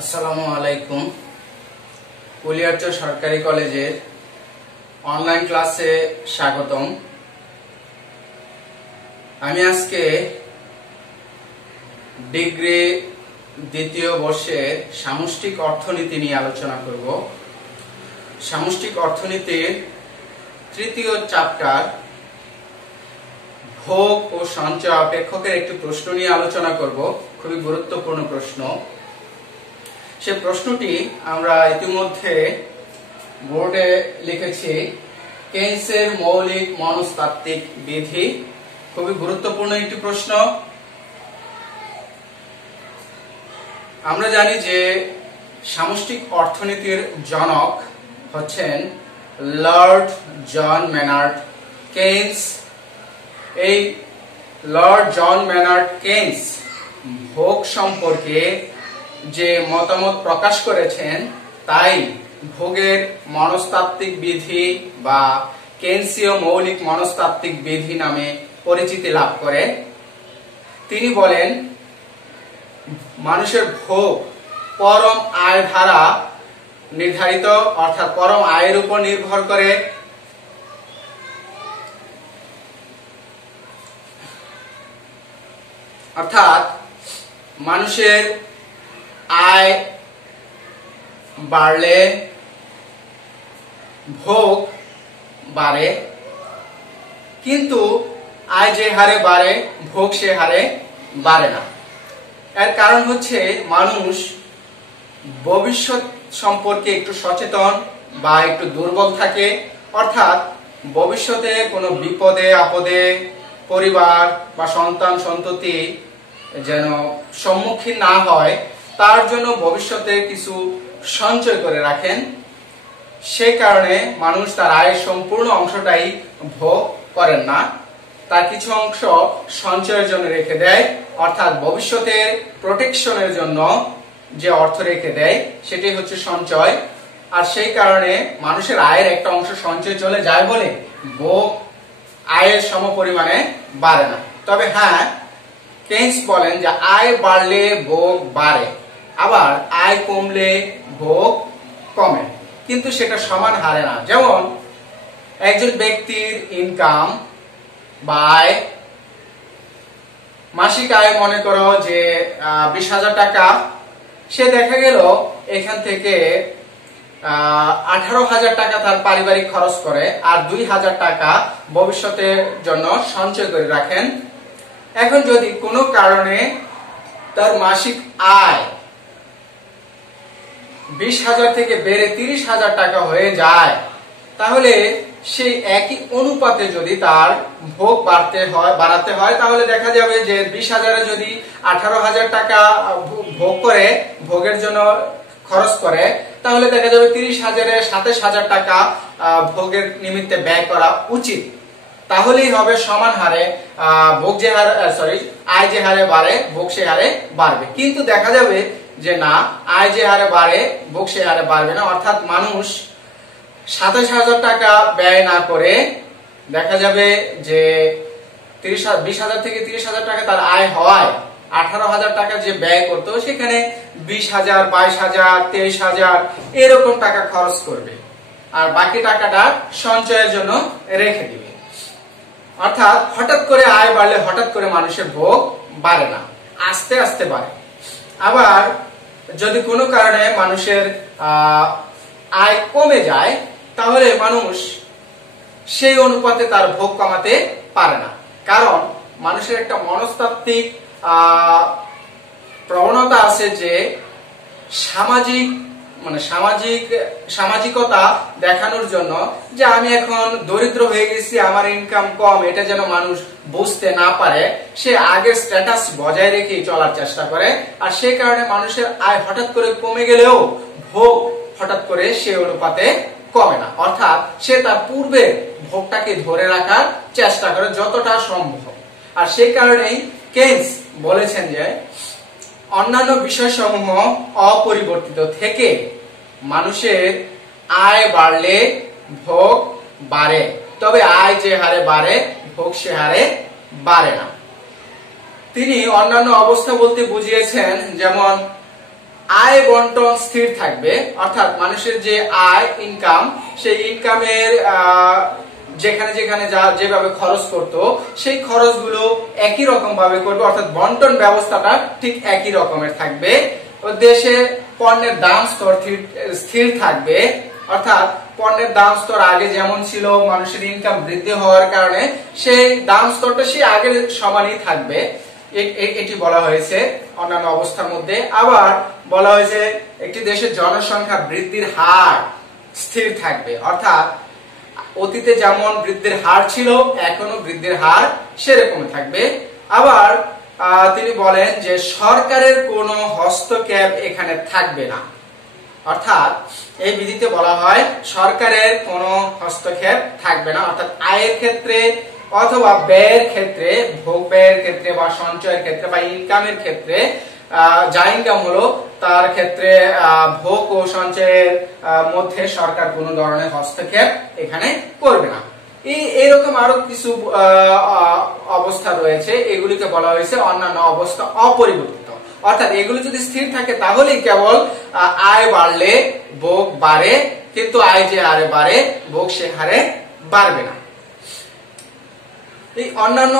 আসসালামু আলাইকুম। কুলিয়ারচর সরকারি কলেজের অনলাইন ক্লাসে স্বাগতম। আমি আজকে ডিগ্রি দ্বিতীয় বর্ষের সামষ্টিক অর্থনীতি নিয়ে আলোচনা করব। সামষ্টিক অর্থনীতির তৃতীয় চ্যাপ্টার ভোগ ও সঞ্চয় অপেক্ষকের একটি প্রশ্ন নিয়ে আলোচনা করব, খুবই গুরুত্বপূর্ণ প্রশ্ন। সে প্রশ্নটি আমরা ইতিমধ্যে বোর্ডে লিখেছি, কেইন্সের মৌলিক মনস্তাত্ত্বিক বিধি। খুবই গুরুত্বপূর্ণ একটি প্রশ্ন। আমরা জানি যে সামষ্টিক অর্থনীতির জনক হচ্ছেন লর্ড জন ম্যানার্ড কেইন্স। এই লর্ড জন ম্যানার্ড কেইন্স ভোগ সম্পর্কে যে মতামত প্রকাশ করেছেন তাই ভোগের মনস্তাত্ত্বিক বিধি বা কেইন্সীয় মৌলিক মনস্তাত্ত্বিক বিধি নামে পরিচিতি লাভ করে। তিনি বলেন, মানুষের ভোগ পরম আয় দ্বারা নির্ধারিত, অর্থাৎ পরম আয়ের উপর নির্ভর করে। অর্থাৎ মানুষের আয় বাড়লে ভোগ বাড়ে, কিন্তু আয় যে হারে বাড়ে ভোগ সে হারে বাড়ে না। এর কারণ হচ্ছে মানুষ ভবিষ্যৎ সম্পর্কে একটু সচেতন বা একটু দুর্বল থাকে। অর্থাৎ ভবিষ্যতে কোনো বিপদে আপদে পরিবার বা সন্তান সন্ততি যেন সম্মুখীন না হয়, তার জন্য ভবিষ্যতে কিছু সঞ্চয় করে রাখেন। সে কারণে মানুষ তার আয়ের সম্পূর্ণ অংশটাই ভোগ করেন না, তার কিছু অংশ সঞ্চয়ের জন্য রেখে দেয়। অর্থাৎ ভবিষ্যতের প্রোটেকশনের জন্য যে অর্থ রেখে দেয় সেটাই হচ্ছে সঞ্চয়। আর সেই কারণে মানুষের আয়ের একটা অংশ সঞ্চয় চলে যায় বলে ভোগ আয়ের সমপরিমাণে বাড়ে না। তবে হ্যাঁ, কেইন্স বলেন যে আয় বাড়লে ভোগ বাড়ে, আবার আয় কমলে ভোগ কমে, কিন্তু সেটা সমান হারে না। যেমন একজন ব্যক্তির ইনকাম বা আয়, মাসিক আয় মনে করো যে 20,000 টাকা, সে দেখা গেল এখান থেকে 18,000 টাকা তার পারিবারিক খরচ করে আর 2,000 টাকা ভবিষ্যতের জন্য সঞ্চয় করে রাখেন। এখন যদি কোনো কারণে তার মাসিক আয় 20,000 থেকে বেড়ে 30,000 টাকা হয়ে যায়, তাহলে সেই একই অনুপাতে যদি তার ভোগ বাড়াতে হয় তাহলে দেখা যাবে যে 20,000-এ যদি 18,000 টাকা ভোগ করে, ভোগের জন্য খরচ করে, তাহলে দেখা যাবে 30,000-এ 27,000 টাকা ভোগের নিমিত্তে ব্যয় করা উচিত। তাহলেই হবে সমান হারে ভোগ যে হারে আয় যে হারে বাড়ে ভোগ সে হারে বাড়বে। কিন্তু দেখা যাবে যে না, আয় যে হারে বাড়ে ভোগ সে হারে বাড়বে না। অর্থাৎ মানুষ 27,000 টাকা ব্যয় না করে দেখা যাবে যে 20,000 থেকে 30,000 টাকা তার আয় হওয়ায় 18,000 টাকা যে ব্যয় করতো সেখানে 20,000, 22,000, 23,000 এরকম টাকা খরচ করবে, আর বাকি টাকাটা সঞ্চয়ের জন্য রেখে দিবে। অর্থাৎ হঠাৎ করে আয় বাড়লে হঠাৎ করে মানুষের ভোগ বাড়ে না, আস্তে আস্তে বাড়ে। আবার যদি কোনো কারণে মানুষের আয় কমে যায় তাহলে মানুষ সেই অনুপাতে তার ভোগ কমাতে পারে না। কারণ মানুষের একটা মনস্তাত্ত্বিক প্রবণতা আছে যে সামাজিকতা দেখানোর জন্য যে আমি এখন দরিদ্র হয়ে গেছি, আমার ইনকাম কম, এটা যেন মানুষ বুঝতে না পারে, সে আগের স্ট্যাটাস বজায় রেখেই চলার চেষ্টা করে। আর সেই কারণে মানুষের আয় হঠাৎ করে কমে গেলেও ভোগ হঠাৎ করে সে অনুপাতে কমে না। অর্থাৎ সে তার পূর্বে ভোগটাকে ধরে রাখার চেষ্টা করে যতটা সম্ভব। আর সেই কারণেই কেইন্স বলেছেন যে অন্যান্য বিষয়সমূহ অপরিবর্তিত থেকে মানুষের আয় বাড়লে ভোগ বাড়ে, তবে আয় যে হারে বাড়ে ভোগ সে হারে বাড়ে না। তিনি অন্যান্য অবস্থা বলতে বুঝিয়েছেন যেমন আয় বন্টন স্থির থাকবে, অর্থাৎ মানুষের যে আয় ইনকাম, সেই ইনকামের যেখানে যেখানে যা যেভাবে খরচ করত সেই খরচগুলো একই রকম ভাবে করবে, অর্থাৎ বন্টন ব্যবস্থাটা ঠিক একই রকমের থাকবে। দেশে পণ্যের দাম স্তর স্থির থাকবে, অর্থাৎ পণ্যের দাম স্তর আগে যেমন ছিল, মানুষের ইনকাম বৃদ্ধি হওয়ার কারণে সেই দাম স্তরটা সেই আগের সমানই থাকবে, এটি বলা হয়েছে অন্যান্য অবস্থার মধ্যে। আবার বলা হয়েছে একটি দেশের জনসংখ্যা বৃদ্ধির হার স্থির থাকবে, অর্থাৎ অতীতে যেমন বৃদ্ধির হার ছিল এখনো বৃদ্ধির হার সেরকম থাকবে। আবার তিনি বলেন যে সরকারের কোনো হস্তক্ষেপ এখানে থাকবে না, অর্থাৎ এই বিধিতে বলা হয় সরকারের কোনো হস্তক্ষেপ থাকবে না, অর্থাৎ আয়ের ক্ষেত্রে অথবা ব্যয়ের ক্ষেত্রে, ভোগ ব্যয়ের ক্ষেত্রে বা সঞ্চয়ের ক্ষেত্রে বা ইনকামের ক্ষেত্রে, যা ইনকাম হলো তার ক্ষেত্রে ভোগ ও সঞ্চয়ের মধ্যে সরকার কোনো ধরনের হস্তক্ষেপ এখানে করবে না। এইরকম আরো কিছু অবস্থা রয়েছে, এগুলিকে বলা হয়েছে অন্যান্য অবস্থা অপরিবর্তিত, অর্থাৎ এগুলো যদি স্থির থাকে তাহলেই কেবল আয় বাড়লে ভোগ বাড়ে, কিন্তু আয় যে হারে বাড়ে ভোগ সে হারে বাড়বে না। এই অন্যান্য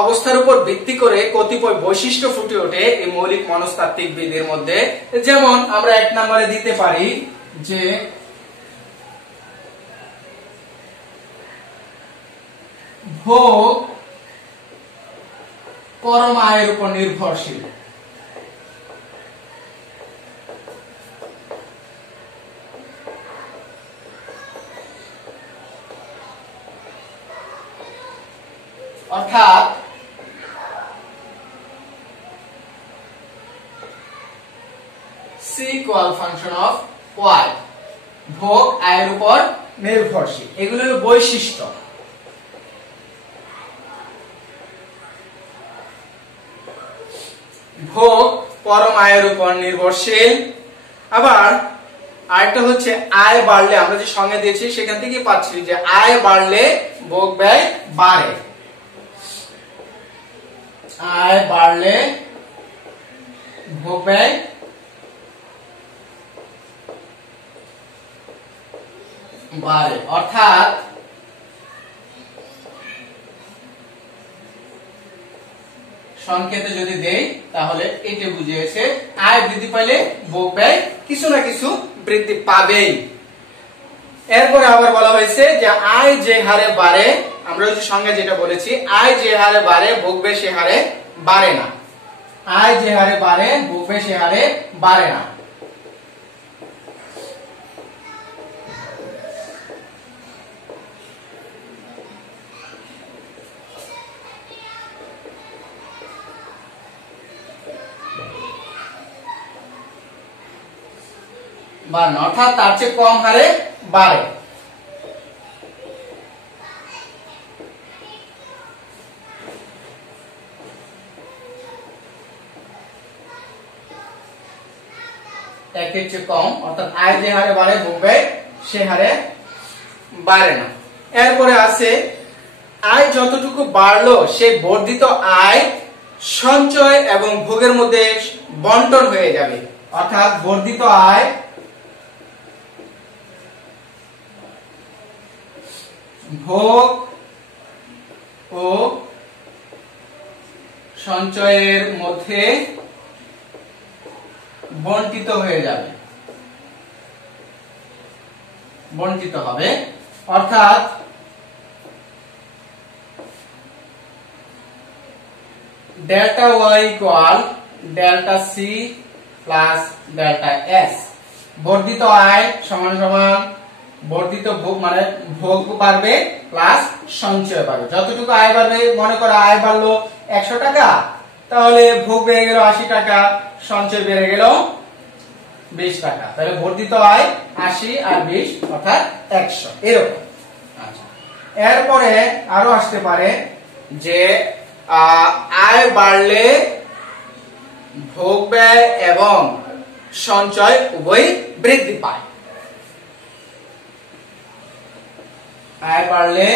অবস্থার উপর ভিত্তি করে কতিপয় বৈশিষ্ট্য ফুটে ওঠে এই মৌলিক মনস্তাত্ত্বিক বিধির মধ্যে। যেমন আমরা 1 নম্বরে দিতে পারি যে ভোগ পরম আয়ের উপর নির্ভরশীল, অর্থাৎ C equal function of y, ভোগ আয়ের উপর নির্ভরশীল, এগুলো হলো বৈশিষ্ট্য। ভোগ পরম আয়ের উপর নির্ভরশীল। আবার আরেকটা হচ্ছে আয় বাড়লে, আমরা যে সংজ্ঞা দিয়েছি সেখান থেকে পাচ্ছি যে আয় বাড়লে ভোগ ব্যয় বাড়ে, আয় বাড়লে ভোগ ব্যয় বাড়ে, অর্থাৎ সংকেতে যদি দেই তাহলে এটা বুঝিয়েছে আয় বৃদ্ধি পাইলে ভোগ ব্যয় কিছু না কিছু বৃদ্ধি পাবেই। এরপরে আবার বলা হয়েছে যে আয় যে হারে বাড়ে, আমরা যে সংজ্ঞা যেটা বলেছি, আয় যে হারে বাড়ে ভোগ ব্যয় সে হারে বাড়ে না, আয় যে হারে বাড়ে ভোগ ব্যয় সে হারে বাড়ে না। অর্থাৎ তার চেয়ে কম হারে বাড়ে। একের চেয়ে কম, অর্থাৎ আয় যে হারে বাড়ে ভোগ ব্যয় সে হারে বাড়ে না। এরপরে আছে আয় যতটুকু বাড়লো সে বর্ধিত আয় সঞ্চয় এবং ভোগের মধ্যে বন্টন হয়ে যাবে, অর্থাৎ বর্ধিত আয় ভোগ ও সঞ্চয়ের মধ্যে বন্টিত হয়ে যাবে, বন্টিত হবে, অর্থাৎ delta Y equal delta C plus delta S. বর্ধিত আয় সমান সমান বর্ধিত ভোগ, মানে ভোগ বাড়বে প্লাস সঞ্চয় বাড়বে। যতটুকু আয় বাড়বে, মনে করো আয় বাড়লো 100 টাকা, তাহলে ভোগ বেড়ে গেল 80 টাকা, সঞ্চয় বেড়ে গেল 20 টাকা, তাহলে বর্ধিত আয় 80 আর 20 অর্থাৎ 100 এরকম। আচ্ছা, এরপরে আরো আসতে পারে যে আয় বাড়লে ভোগ ব্যয় এবং সঞ্চয় উভয় বৃদ্ধি পায়। আয় বাড়লে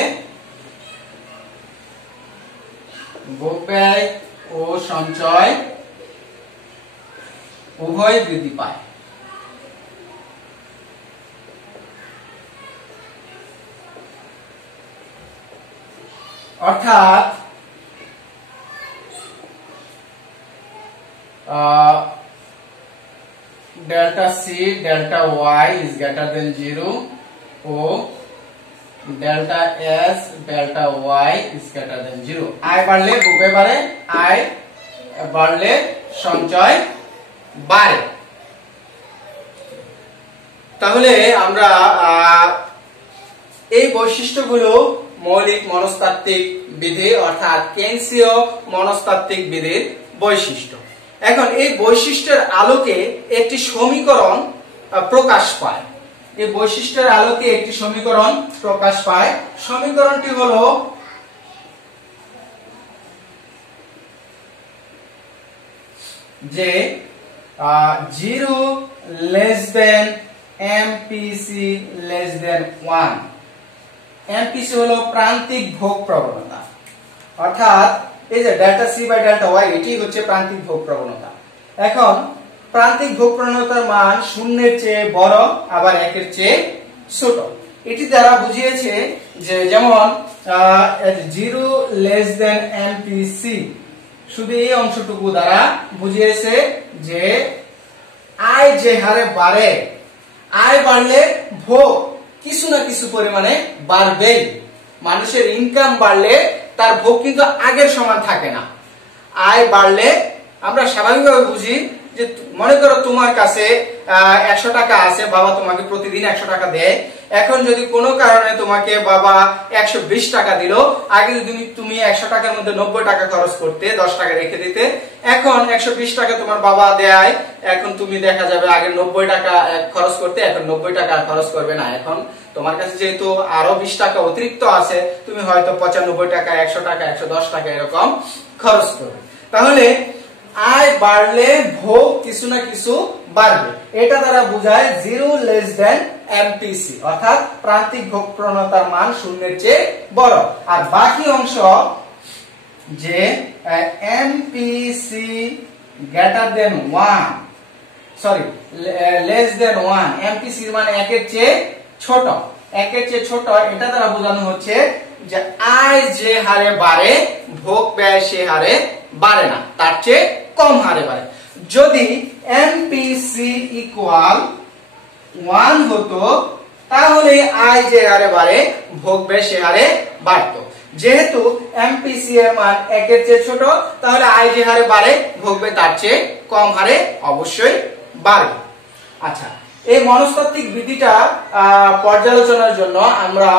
ভোগ ব্যয় ও সঞ্চয় উভয় বৃদ্ধি পায়। অর্থাৎ delta c delta y is greater than 0 O delta s delta y is greater than 0। i বাড়লে বুকে বাড়ে, i বাড়লে সঞ্চয় বাড়ে। তাহলে আমরা এই বৈশিষ্ট্যগুলো মৌলিক মনস্তাত্ত্বিক বিধি অর্থাৎ কেন্সীয় মনস্তাত্ত্বিক বিধির বৈশিষ্ট্য। এখন এই বৈশিষ্ট্যের আলোকে একটি সমীকরণ প্রকাশ পায়। এই বৈশিষ্ট্যের আলোকে একটি সমীকরণ প্রকাশ পায়। সমীকরণটি হলো যে 0 less than MPC less than 1। MPC হলো প্রান্তিক ভোগ প্রবণতা, অর্থাৎ এই যে delta C by delta Y এটি হচ্ছে প্রান্তিক ভোগ প্রবণতা। এখন প্রান্তিক ভোগ প্রবণতার মান শূন্যের চেয়ে বড় আবার একের চেয়ে ছোট। এটি দ্বারা বুঝিয়েছে যে যেমন 0 less than MPC, শুধু এই অংশটুকু দ্বারা বুঝিয়েছে যে আয় যে হারে বাড়ে, আয় বাড়লে ভোগ কিছু না কিছু পরিমাণে বাড়বেই। মানুষের ইনকাম বাড়লে তার ভোগ কিন্তু আগের সমান থাকে না। আয় বাড়লে আমরা স্বাভাবিকভাবে বুঝি যে মনে করো তোমার কাছে 100 টাকা আছে, বাবা তোমাকে প্রতিদিন 100 টাকা দেয়। এখন যদি কোনো কারণে তোমাকে বাবা 120 টাকা দিল, আগে যদি তুমি 100 টাকার মধ্যে 90 টাকা খরচ করতে, 10 টাকা রেখে দিতে, এখন 120 টাকা তোমার বাবা দেয়, এখন তুমি দেখা যাবে আগে 90 টাকা খরচ করতে, এখন 90 টাকা খরচ করবে না। এখন তোমার কাছে যেহেতু আরো 20 টাকা অতিরিক্ত আছে, তুমি হয়তো 95 টাকা, 100 টাকা, 110 টাকা এরকম খরচ করবে। তাহলে আয় বাড়লে ভোগ কিছু না কিছু বাড়বে। এটা দ্বারা বোঝায় 0 less than MPC, অর্থাৎ প্রান্তিক ভোগ প্রবণতার মান শূন্যের চেয়ে বড়। আর বাকি অংশ যে MPC greater than 1, sorry less than 1, MPC এর মান একের চেয়ে ছোট, একের চেয়ে ছোট, এটা দ্বারা বোঝানো হচ্ছে যে আয় যে হারে বাড়ে ভোগ ব্যয় সে হারে বাড়ে না, তার চেয়ে কম হারে বাড়ে। যদি MPC ইকুয়াল 1 হতো তাহলে আয় যে হারে বাড়ে ভোগ ব্যয় সে হারে বাড়তো। যেহেতু MPC এর মান একের চেয়ে ছোট, তাহলে আয় যে হারে বাড়ে ভোগ ব্যয় তার চেয়ে কম হারে অবশ্যই বাড়বে। আচ্ছা, এই মনস্তাত্ত্বিক বিধিটা পর্যালোচনার জন্য আমরা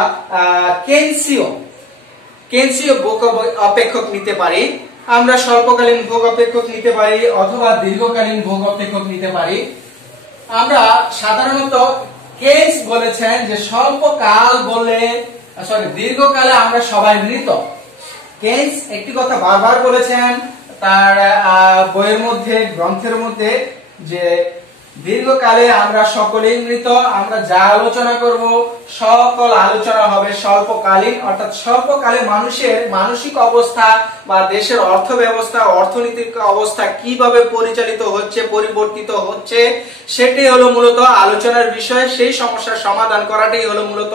কেন্সীয় ভোগ অপেক্ষক নিতে পারি, আমরা স্বল্পকালীন ভোগ অপেক্ষক নিতে পারি অথবা দীর্ঘকালীন ভোগ অপেক্ষক নিতে পারি। আমরা সাধারণত কেন্স বলেছেন যে স্বল্পকাল বলে, সরি দীর্ঘকালে আমরা সবাই মৃত। কেন্স একটি কথা বারবার বলেছেন তার বইয়ের মধ্যে, গ্রন্থের মধ্যে, যে দীর্ঘকালে আমরা সকলেই মৃত। আমরা যা আলোচনা করব সকল আলোচনা হবে স্বল্পকালীন, অর্থাৎ স্বল্পকালে মানুষের মানসিক অবস্থা বা দেশের অর্থ ব্যবস্থা, অর্থনৈতিক অবস্থা কিভাবে পরিচালিত হচ্ছে, পরিবর্তিত হচ্ছে, সেটাই হলো মূলত আলোচনার বিষয়। সেই সমস্যার সমাধান করাটাই হলো মূলত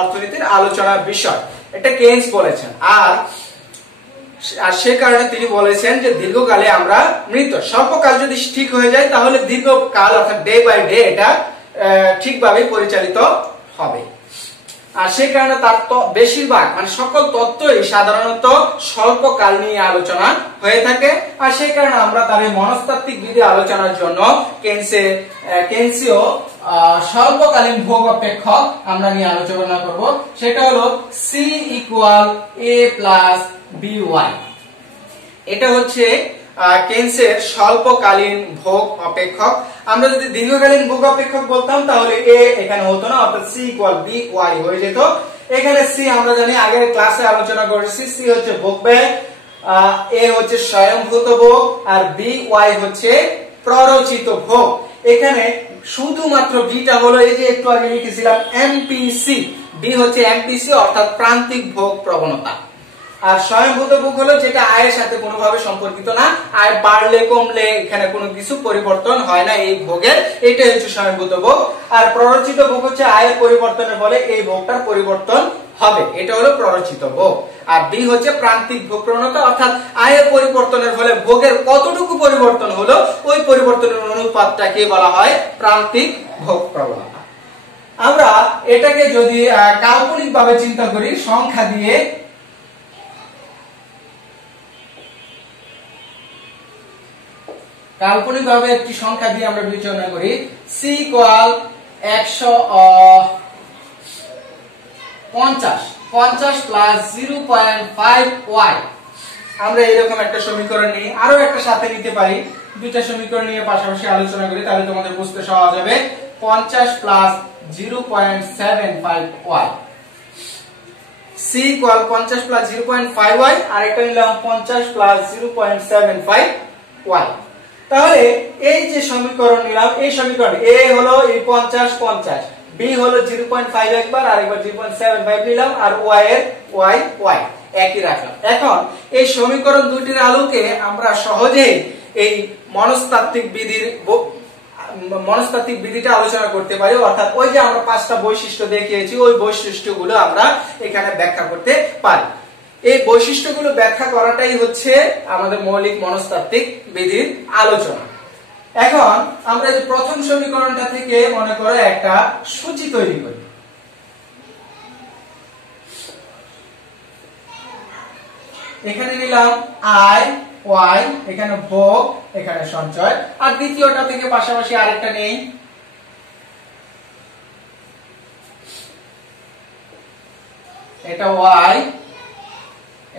অর্থনীতির আলোচনার বিষয়। এটা কেন্স বলেছেন। আর সে কারণে তিনি বলেছেন যে দীর্ঘকালে আমরা মৃত। স্বল্পকাল যদি ঠিক হয়ে যায় তাহলে দীর্ঘকাল অর্থাৎ ডে বাই ডে এটা ঠিকভাবে পরিচালিত হবে। আর সেই কারণে তার তো বেশিরভাগ মানে সকল তত্ত্বই সাধারণত স্বল্পকাল নিয়ে আলোচনা হয়ে থাকে। আর সেই কারণে আমরা তার এই মনস্তাত্ত্বিক বিধি আলোচনার জন্য কেন্সীয় স্বল্পকালীন ভোগ অপেক্ষক আমরা নিয়ে আলোচনা করব। সেটা হলো C equal A plus BY। এটা হচ্ছে কেন্সের স্বল্পকালীন ভোগ অপেক্ষক। আমরা যদি দীর্ঘকালীন ভোগ অপেক্ষক বলতাম তাহলে A এখানে হতো না, অর্থাৎ C ইকুয়াল BY হয়ে যেত। এখানে C আমরা জানি আগের ক্লাসে আলোচনা করেছি, C হচ্ছে ভোগ ব্যয়, A হচ্ছে স্বয়ংভূত ভোগ, আর BY হচ্ছে প্ররোচিত ভোগ। এখানে শুধুমাত্র বিটা হলো এই যে একটু আগে লিখেছিলাম MPC, B হচ্ছে MPC অর্থাৎ প্রান্তিক ভোগ প্রবণতা। আর স্বয়ংভূত ভোগ হলো যেটা আয়ের সাথে কোনোভাবে সম্পর্কিত না, আয় বাড়লে কমলে এখানে কোনো কিছু পরিবর্তন হয় না এই ভোগের, এটাই হচ্ছে স্বয়ংভূত ভোগ। আর প্ররোচিত ভোগ হচ্ছে আয়ের পরিবর্তনের ফলে এই ভোগটার পরিবর্তন হবে, এটা হলো প্ররোচিত ভোগ। আর বি হচ্ছে প্রান্তিক ভোগ প্রবণতা, অর্থাৎ আয়ের পরিবর্তনের ফলে ভোগের কতটুকু পরিবর্তন হলো ওই পরিবর্তনের অনুপাতটাকে বলা হয় প্রান্তিক ভোগ প্রবণতা। আমরা এটাকে যদি কাল্পনিক ভাবে চিন্তা করি সংখ্যা দিয়ে, কাল্পনিক ভাবে একটি সংখ্যা দিয়ে আমরা বিবেচনা করি c ইকুয়াল 50 প্লাস 0.5y। আমরা এরকম একটা সমীকরণ নিই, আরো একটা সাথে নিতে পারি, দুইটা সমীকরণ নিয়ে পাশাপাশি আলোচনা করি, তাহলে তোমাদের বুঝতে সহজ হবে। 50 plus 0.75y, c equal 50 plus 0.5y, আর এটা নিলাম 50 প্লাস 0.75y। তাহলে এই যে সমীকরণ নিলাম, এই সমীকরণ a হলো এই 50 b হলো 0.5 একবার, আর একবার 0.75 নিলাম, আর y এর y একই রাখলাম। এখন এই সমীকরণ দুটির আলোকে আমরা সহজেই এই মনস্তাত্ত্বিক বিধিটা আলোচনা করতে পারি, অর্থাৎ ওই যে আমরা 5টা বৈশিষ্ট্য দেখিয়েছি ওই বৈশিষ্ট্যগুলো আমরা এখানে ব্যাখ্যা করতে পারি। এই বৈশিষ্ট্যগুলো ব্যাখ্যা করাটাই হচ্ছে আমাদের মৌলিক মনস্তাত্ত্বিক বিধির আলোচনা। এখন আমরা এই প্রথম সমীকরণটা থেকে মনে করো একটা সূচি তৈরি করি। এখানে নিলাম আয়, ওয়াই, এখানে ভোগ, এখানে সঞ্চয়, আর দ্বিতীয়টা থেকে পাশাপাশি আরেকটা নেই, এটা ওয়াই,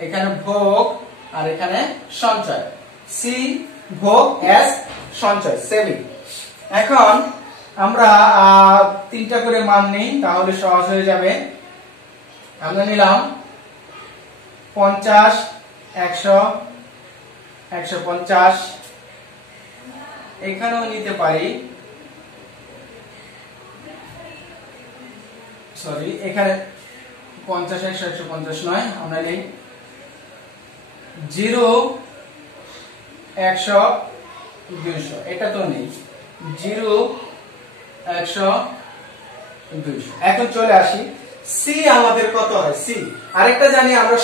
এখানে ভোগ, আর এখানে সঞ্চয়, সি ভোগ, এস সঞ্চয়, সেভিং। এখন আমরা 3টা করে মান নেই, তাহলে সহজ হয়ে যাবে। আমরা নিলাম 50, 100, 150, এখানেও নিতে পারি, সরি এখানে 50, 100, 150 নয়, আমরা নেই 0, 100, 200, এটা তো নেই, 0, 100, 200। এখন চলে আসি সি আমাদের কত হয়, সি আরেকটা জানি আমরা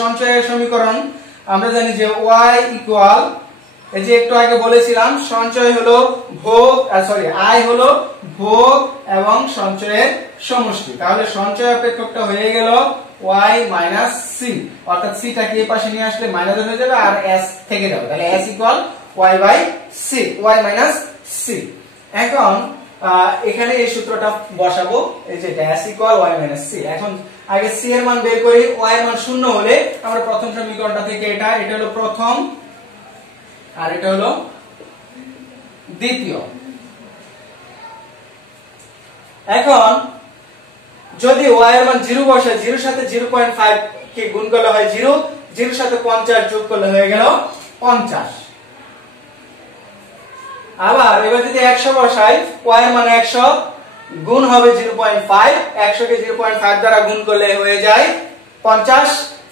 সঞ্চয়ের সমীকরণ আমরা জানি যে y ইকুয়াল, এই যে একটু আগে বলেছিলাম সঞ্চয় হলো ভোগ, সরি আয় হলো ভোগ এবং সঞ্চয়ের সমষ্টি, তাহলে সঞ্চয় অপেক্ষকটা হয়ে গেল y মাইনাস সি, অর্থাৎ সি টাকে এই পাশে নিয়ে আসলে মাইনাস হয়ে যাবে আর s থেকে যাবে, তাহলে s equal y by C, y minus C. এখন এখানে এই সূত্রটা বসাবো, এই যে s equal y minus C. এখন আগে c এর মান বের করি, y এর মান শূন্য হলে আমরা প্রথম সমীকরণটা থেকে এটা হলো প্রথম আর এটা হলো দ্বিতীয়। এখন যদি y এর মান 0 বসাই, 0 এর সাথে 0.5 কে গুণ করলে হয় 0, 0 এর সাথে 50 যোগ করলে হয়ে গেল 50। আবার এবার যদি 100 বসাই, y এর মান 100 গুণ হবে 0.5, 100 কে 0.5 দ্বারা গুণ করলে হয়ে যায় 50,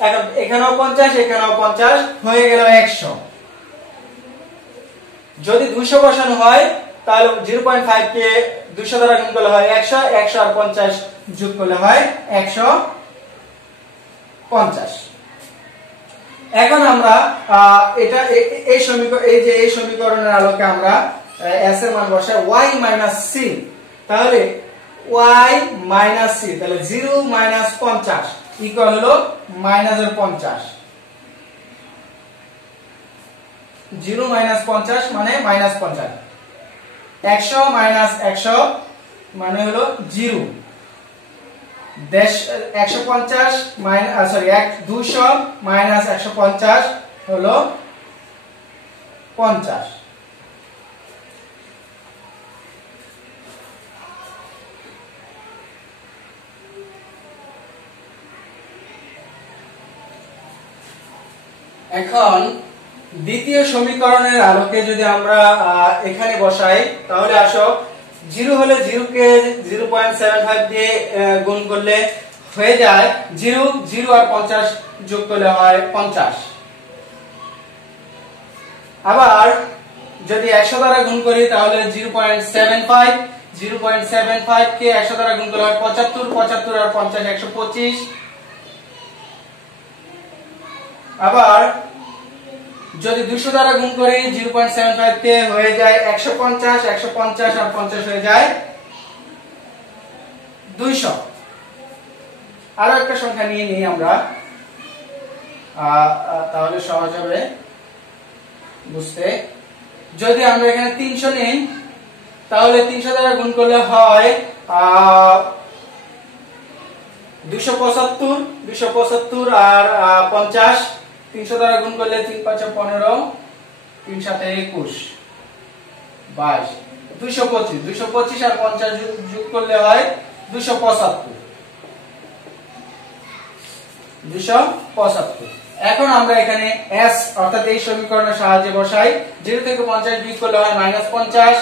এখন এখানেও 50 এখানেও 50 হয়ে গেল 100। যদি 200 বসানো হয় তাহলে 0.5 কে 200 দ্বারা গুণ করলে হয় 100, 100 আর 50 যোগ করলে হয় 150। এখন আমরা এটা এই সমীকরণের আলোকে আমরা s এর মান বসাই y মাইনাস c, তাহলে y মাইনাস c, তাহলে 0 মাইনাস 50 ইকুয়াল হলো মাইনাস 50, 0 মাইনাস 50 মানে মাইনাস 50, 100 মাইনাস 100 মানে হলো 0, 150 মাইনাস 200 মাইনাস 150 হলো 50। এখন দ্বিতীয় সমীকরণের আলোকে যদি আমরা এখানে বসাই তাহলে আসো 0 হলে 0 কে 0.75 দিয়ে গুণ করলে হয়ে যায় 0, 0 আর 50 যোগ করলে হয় 50। আবার যদি 100 দ্বারা গুণ করি তাহলে 0.75, 0.75 কে 100 দ্বারা গুণ করলে হয় 75, 75 আর 50 125। আবার যদি 200 দ্বারা গুণ করি 0.75 কে হয়ে যায় 150, 150 আর 50 হয়ে যায় 200। আরো একটা সংখ্যা নিয়ে নিই আমরা, তাহলে সহজ হবে বুঝতে। যদি আমরা এখানে 300 নিই তাহলে 300 দ্বারা গুণ করলে হয় 275, 275 আর 50। 300 দ্বারা গুণ করলে 3 5 15, 3 7 21, 22, 225, 225 আর 50 যোগ করলে হয় 275, 275। এখন আমরা এখানে s অর্থাৎ এই সমীকরণের সাহায্যে বসাই। 0 থেকে 50 বিয়োগ করলে হয় -50,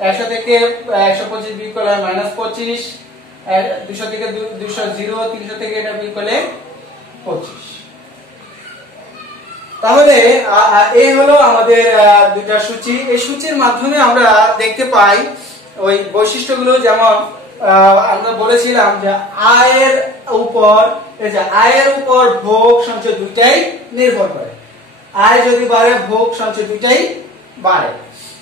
100 থেকে 125 বিয়োগ করলে হয় -25, 200 থেকে 200 0, 300 থেকে এটা বিয়োগ করলে 25। তাহলে এই হলো আমাদের দুইটা সূচি। এই সূচির মাধ্যমে আমরা দেখতে পাই ওই বৈশিষ্ট্যগুলো, যেমন আমরা বলেছিলাম যে আয়ের উপর, এই যে আয়ের উপর ভোগ সঞ্চয় দুইটাই নির্ভর করে। আয় যদি বাড়ে ভোগ সঞ্চয় দুইটাই বাড়ে,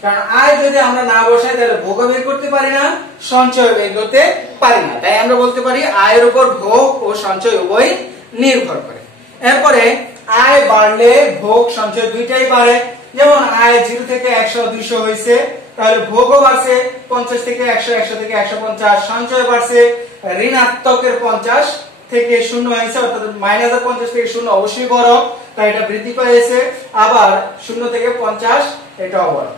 কারণ আয় যদি আমরা না বসাই তাহলে ভোগও বের করতে পারি না, সঞ্চয় বের করতে পারি না। তাই আমরা বলতে পারি আয়ের উপর ভোগ ও সঞ্চয় উভয় নির্ভর করে। এরপরে আয় বাড়লে ভোগ সঞ্চয় দুইটাই বাড়ে। যেমন আয় 0 থেকে 100 200 হয়েছে, তাহলে ভোগও বাড়ছে 50 থেকে 100, 100 থেকে 150, সঞ্চয় বাড়ছে ঋণাত্মকের 50 থেকে 0 হয়েছে, অর্থাৎ -50 থেকে 0 অবশ্যই বড়, তাই এটা বৃদ্ধি পেয়েছে। আবার 0 থেকে 50 এটাও বড়।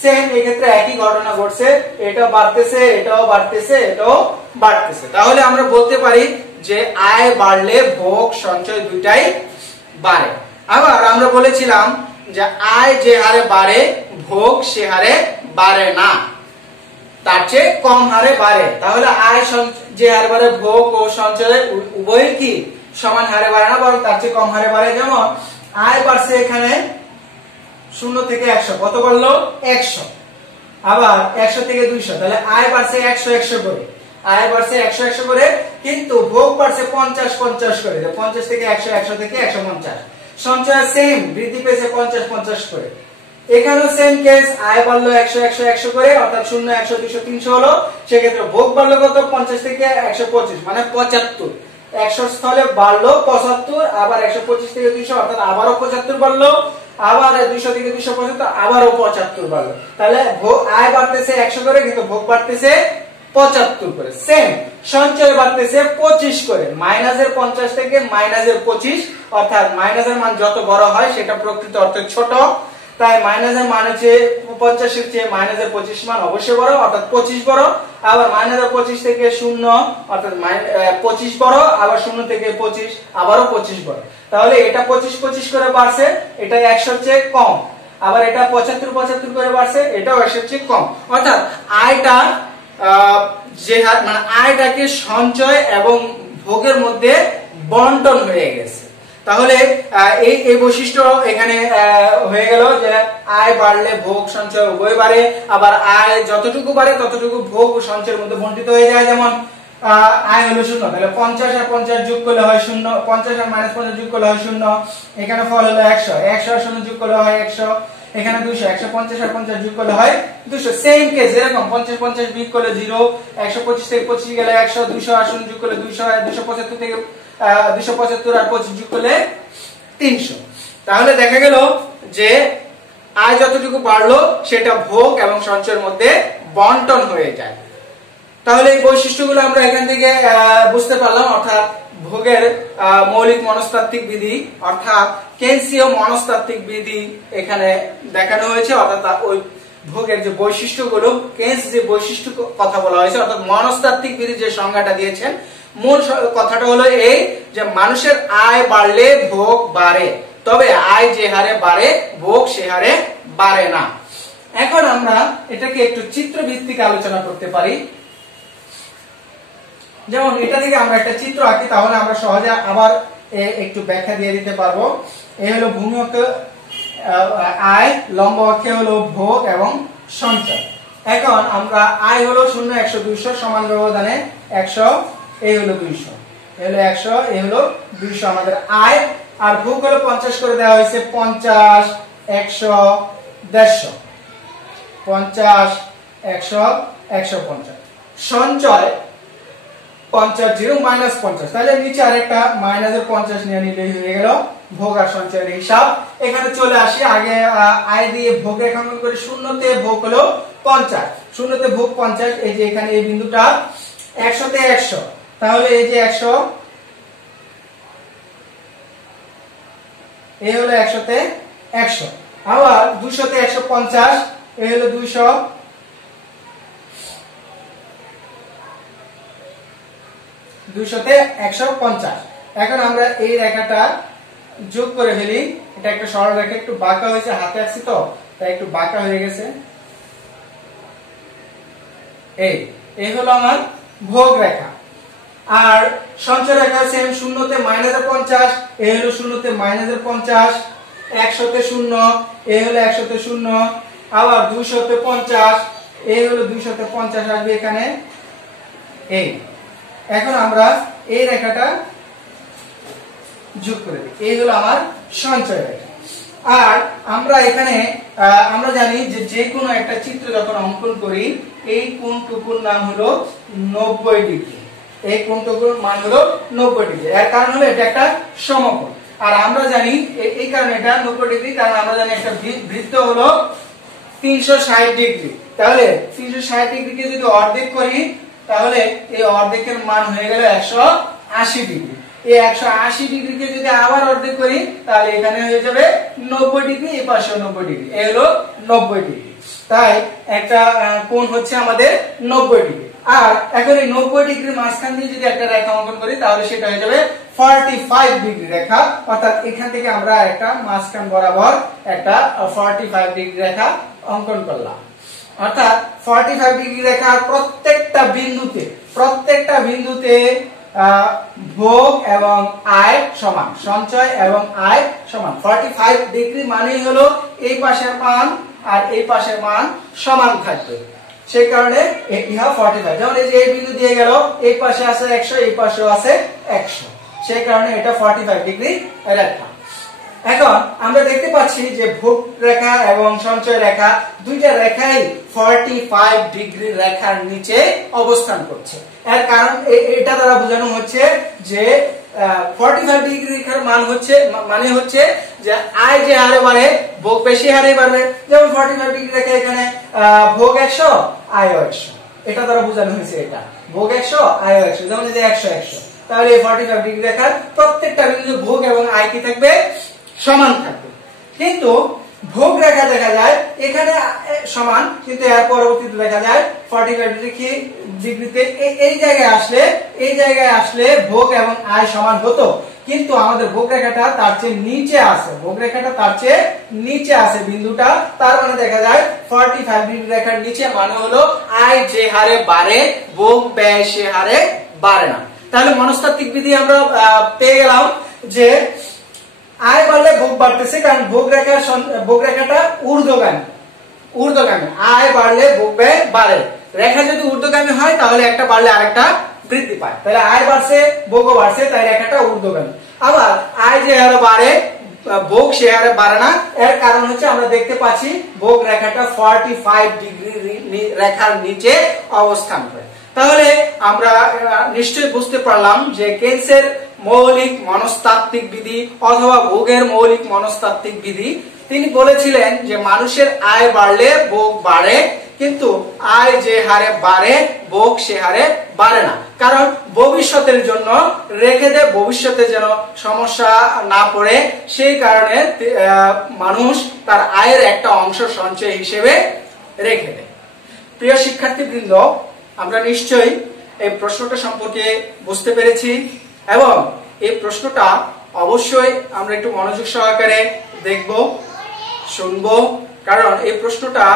সেম এই ক্ষেত্রে একই ঘটনা ঘটছে, এটা বাড়তেছে, এটাও বাড়তেছে, এটাও বাড়তেছে। তাহলে আমরা বলতে পারি যে আয় বাড়লে ভোগ সঞ্চয় দুইটাই বাড়ে। আবার আমরা বলেছিলাম যে আয় যে হারে বাড়ে ভোগ সে হারে বাড়ে না, তার চেয়ে কম হারে বাড়ে। তাহলে আয় যে হারে বাড়ে ভোগ ও সঞ্চয় উভয় কি সমান হারে বাড়ে না, বরং তার চেয়ে কম হারে বাড়ে। যেমন আয় বাড়ছে এখানে 0 থেকে 100, কত বাড়লো 100। আবার 100 থেকে 200, তাহলে আয় বাড়ছে 100 100 করে, আয় বাড়ছে 100 100 করে, কিন্তু ভোগ বাড়ছে 50 50 করে। 50 থেকে 100, 100 থেকে 150, সঞ্চয় সেম বৃদ্ধি পেয়েছে 50 50 করে। এখানেও সেম কেস, আয় বাড়লো 100 100 100 করে, অর্থাৎ 0 100 200 300 হলো। সেক্ষেত্রে ভোগ বাড়লো কত 50 থেকে 125, মানে 75। 100 স্থলে বাড়লো 75, আবার 125 থেকে 200 অর্থাৎ আবারও 75 বাড়লো, আবার 200 থেকে 275 আবারও 75 বাড়লো। তাহলে আয় বাড়তেছে 100 করে, কিন্তু ভোগ বাড়তেছে 75 করে। সেম সঞ্চয় বাড়তেছে 25 করে, মাইনাসের 50 থেকে মাইনাসের 25, অর্থাৎ মাইনাসের মান যত বড় হয় সেটা প্রকৃত অর্থে ছোট। তাই মাইনাসের মান হচ্ছে 50 এর চেয়ে মাইনাসের 25 মান অবশ্যই বড়, অর্থাৎ 25 বড়। আবার মাইনাসের 25 থেকে 0, অর্থাৎ 25 বড়, আবার 0 থেকে 25 আবারও 25 বড়। তাহলে এটা 25 25 করে বাড়ছে, এটা 100 এর চেয়ে কম। আবার এটা 75 75 করে বাড়ছে, এটাও 100 এর চেয়ে কম। অর্থাৎ আয়টা যে মানে আয়টাকে সঞ্চয় এবং ভোগের মধ্যে বন্টন হয়ে গেছে। তাহলে এই বৈশিষ্ট্য এখানে হয়ে গেল যে আয় বাড়লে ভোগ সঞ্চয় উভয় বাড়ে। আবার আয় যতটুকু বাড়ে ততটুকু ভোগ ও সঞ্চয়ের মধ্যে বন্টিত হয়ে যায়। যেমন আয় হলো 0, তাহলে 50 আর 50 যোগ করলে হয় 0, 50 আর -50 যোগ করলে হয় 0। এখানে ফল হলো 100, 100 আর 0 যোগ করলে হয় 100। এখানে 200, 150 আর 50 যোগ করলে হয় 200। সেম কেস, এরকম 50 50 বিয়োগ করলে 0, 125 থেকে 25 গেলে 100, 200 আর 0 যোগ করলে 200, 275 থেকে 275 আর 25 যোগ করলে 300। তাহলে দেখা গেল যে আয় যতটুকু বাড়লো সেটা ভোগ এবং সঞ্চয়ের মধ্যে বন্টন হয়ে যায়। তাহলে এই বৈশিষ্ট্যগুলো আমরা এখান থেকে বুঝতে পারলাম, অর্থাৎ ভোগের মৌলিক মনস্তাত্ত্বিক বিধি অর্থাৎ কেন্সীয় মনস্তাত্ত্বিক বিধি এখানে দেখানো হয়েছে। অর্থাৎ ওই ভোগের যে বৈশিষ্ট্যগুলো, কেন্স যে বৈশিষ্ট্য কথা বলা হয়েছে, অর্থাৎ মনস্তাত্ত্বিক বিধি যে সংজ্ঞাটা দিয়েছেন, মূল কথাটা হলো এই যে মানুষের আয় বাড়লে ভোগ বাড়ে, তবে আয় যে হারে বাড়ে ভোগ সে হারে বাড়ে না। এখন আমরা এটাকে একটু চিত্রভিত্তিক আলোচনা করতে পারি। যেমন এটা থেকে আমরা একটা চিত্র আঁকি, তাহলে আমরা সহজে আবার একটু ব্যাখ্যা দিয়ে দিতে পারবো। এই হলো ভূমি অক্ষ আয়, লম্ব অক্ষে হলো ভোগ এবং সঞ্চয়। এখন আমরা আয় হলো 0 100 200 সমান ব্যবধানে 100, এই হলো 200, এই হলো 100, এই হলো 200 আমাদের আয়। আর ভোগ হলো 50 করে দেওয়া হয়েছে, 50 100 150, 50 100 150। সঞ্চয় 50 0 -50, তাহলে নিচে আরেকটা মাইনাসের 50 নিয়ে নিলেই হয়ে গেল ভোগ আর সঞ্চয়ের হিসাব। এখানে চলে আসি, আগে আয় দিয়ে ভোগ রেখাঙ্কন করি। শূন্যতে ভোগ হলো 50, শূন্যতে ভোগ 50, এই যে এখানে এই বিন্দুটা। 100 তে 100, তাহলে এই যে 100, এই হলো 100 তে 100। আবার 200 তে 150, এই হলো 200, 200 তে 150। এখন আমরা এই রেখাটা যোগ করে ফেলি। এটা একটা সরল রেখা, একটু বাঁকা হয়েছে, হাতে আছি তো তাই একটু বাঁকা হয়ে গেছে। এই হলো আমার ভোগ রেখা। আর সঞ্চয় রেখা সেম, শূন্যতে -50, এই হলো শূন্যতে -50, 100 তে 0, এই হলো 100 তে 0, আবার 200 তে 50, এই হলো 200 তে 50 আসবে এখানে। এই এখন আমরা এই রেখাটা যোগ করে দিই, এই হলো আমার সঞ্চয় রেখা। আর আমরা এখানে আমরা জানি যে যে কোনো একটা চিত্র যখন অঙ্কন করি, এই কোণটুকুর নাম হলো 90 ডিগ্রি। এই কোণটুকুর মান হলো 90 ডিগ্রি। এর কারণ হলো এটা একটা সমকোণ। আর আমরা জানি এই কারণে এটা 90 ডিগ্রি, কারণ আমরা জানি একটা বৃত্ত হলো 360 ডিগ্রি। তাহলে 360 ডিগ্রিকে যদি অর্ধেক করি, তাহলে এই অর্ধেকের মান হয়ে গেল 180 ডিগ্রি। এই 180 ডিগ্রিকে যদি আবার অর্ধেক করি, তাহলে এখানে হয়ে যাবে 90 ডিগ্রি, এই পাশে 90 ডিগ্রি, এই হলো 90 ডিগ্রি। তাই একটা কোণ হচ্ছে আমাদের 90 ডিগ্রি। আর এখন এই 90 ডিগ্রির মাঝখান দিয়ে যদি একটা রেখা অঙ্কন করি, তাহলে সেটা হয়ে যাবে 45 ডিগ্রি রেখা। অর্থাৎ এখান থেকে আমরা একটা মাঝখান বরাবর একটা 45 ডিগ্রি রেখা অঙ্কন করলাম। অর্থাৎ 45 ডিগ্রি রেখার প্রত্যেকটা বিন্দুতে ভোগ এবং আয় সমান, সঞ্চয় এবং আয় সমান। 45 ডিগ্রি মানেই হলো এই পাশের মান আর এই পাশের মান সমান থাকবে, সেই কারণে ইহা 45। যেমন এই যে এই বিন্দু দিয়ে গেল, এই পাশে আছে 100, এই পাশেও আছে 100, সেই কারণে এটা 45 ডিগ্রি রেখা। এখন আমরা দেখতে পাচ্ছি যে ভোগ রেখা এবং সঞ্চয় রেখা, দুইটা রেখাই 45 ডিগ্রি রেখার নিচে অবস্থান করছে। এর কারণ এটা দ্বারা বোঝানো হচ্ছে যে 45 ডিগ্রি রেখার মানে হচ্ছে যে আয় যে হারে বাড়ে, ভোগ বেশি হারে বাড়বে। যেমন 45 ডিগ্রি রেখা এখানে ভোগ 100, আয় 100, এটা দ্বারা বোঝানো হয়েছে। এটা ভোগ 100, আয় 100, যেমন এই যে 100 100, তাহলে এই 45 ডিগ্রি রেখার প্রত্যেকটা বিন্দু ভোগ এবং আয় কি থাকবে, সমান থাকবে। কিন্তু ভোগ রেখা দেখা যায় এখানে সমান, কিন্তু এর পরবর্তীতে দেখা যায় 45 ডিগ্রিতে এই জায়গায় আসলে ভোগ এবং আয় সমান হতো, কিন্তু আমাদের ভোগ রেখাটা তার চেয়ে নিচে আছে বিন্দুটা। তার মানে দেখা যায় 45 ডিগ্রি রেখার নিচে, মানে হলো আয় যে হারে বাড়ে, ভোগ ব্যয় সে হারে বাড়ে না। তাহলে মনস্তাত্ত্বিক বিধি আমরা পেয়ে গেলাম যে আয় বাড়লে ভোগ বাড়তেছে, কারণ ভোগ রেখাটা ঊর্ধ্বগামী। আয় বাড়লে ভোগ ব্যয় বাড়ে। রেখা যদি ঊর্ধ্বগামী হয়, তাহলে একটা বাড়লে আরেকটা বৃদ্ধি পায়। তাহলে আয় বাড়ছে, ভোগও বাড়ছে, তাই রেখাটা ঊর্ধ্বগামী। আবার আয় যে হারে বাড়ে, ভোগ সে হারে বাড়ে না। এর কারণ হচ্ছে আমরা দেখতে পাচ্ছি ভোগ রেখাটা 45 ডিগ্রি রেখার নিচে অবস্থান করে। তাহলে আমরা নিশ্চয়ই বুঝতে পারলাম যে কেলসের মৌলিক মনস্তাত্ত্বিক বিধি অথবা ভোগের মৌলিক মনস্তাত্ত্বিক বিধি, তিনি বলেছিলেন যে মানুষের আয় বাড়লে ভোগ বাড়ে, কিন্তু আয় যে হারে বাড়ে, ভোগ সে হারে বাড়ে না। কারণ ভবিষ্যতের জন্য রেখে দেয়, ভবিষ্যতে যেন সমস্যা না পড়ে, সেই কারণে মানুষ তার আয়ের একটা অংশ সঞ্চয় হিসেবে রেখে দেয়। প্রিয় শিক্ষার্থীবৃন্দ, আমরা নিশ্চয়ই এই প্রশ্নটা সম্পর্কে বুঝতে পেরেছি এবং এই প্রশ্নটা অবশ্যই আমরা একটু মনোযোগ সহকারে দেখব, শুনবো, কারণ এই প্রশ্নটা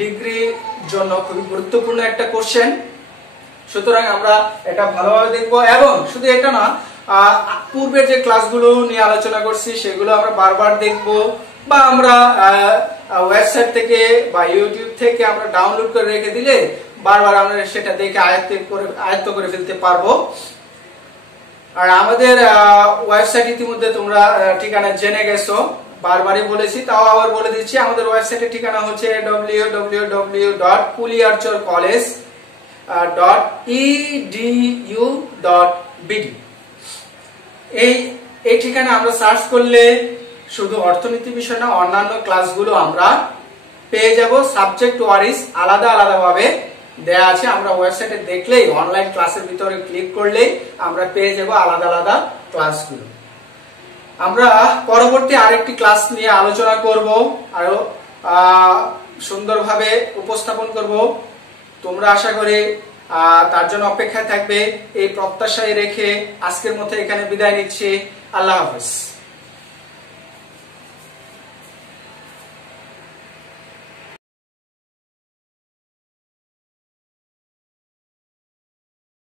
ডিগ্রির জন্য খুবই গুরুত্বপূর্ণ একটা কোশ্চেন। সুতরাং আমরা এটা ভালোভাবে দেখব এবং শুধু এটা না, পূর্বের যে ক্লাসগুলো নিয়ে আলোচনা করছি সেগুলো আমরা বারবার দেখব, বা আমরা ওয়েবসাইট থেকে বা ইউটিউব থেকে আমরা ডাউনলোড করে রেখে দিলে বারবার আমরা সেটা দেখে আয়ত্ত করে ফেলতে পারবো। আর আমাদের ওয়েবসাইট ইতিমধ্যে তোমরা ঠিকানা জেনে গেছো, বারবারই বলেছি, তাও আবার বলে দিচ্ছি। আমাদের ওয়েবসাইটের ঠিকানা হচ্ছে www.puliarchercollege.edu.bd। এই ঠিকানা আমরা সার্চ করলে শুধু অর্থনীতি বিষয় না, অন্যান্য ক্লাসগুলো আমরা পেয়ে যাব। সাবজেক্ট ওয়াইজ আলাদা আলাদা ভাবে দেয়া আছে। আমরা ওয়েবসাইটে দেখলেই, অনলাইন ক্লাসের ভিতরে ক্লিক করলেই আমরা পেয়ে যাব আলাদা আলাদা ক্লাসগুলো। আমরা পরবর্তী আরেকটি ক্লাস নিয়ে আলোচনা করব, আরো সুন্দরভাবে উপস্থাপন করব। তোমরা আশা করি তার জন্য অপেক্ষায় থাকবে, এই প্রত্যাশায় রেখে আজকের মতো এখানে বিদায় নিচ্ছি। আল্লাহ হাফেজ।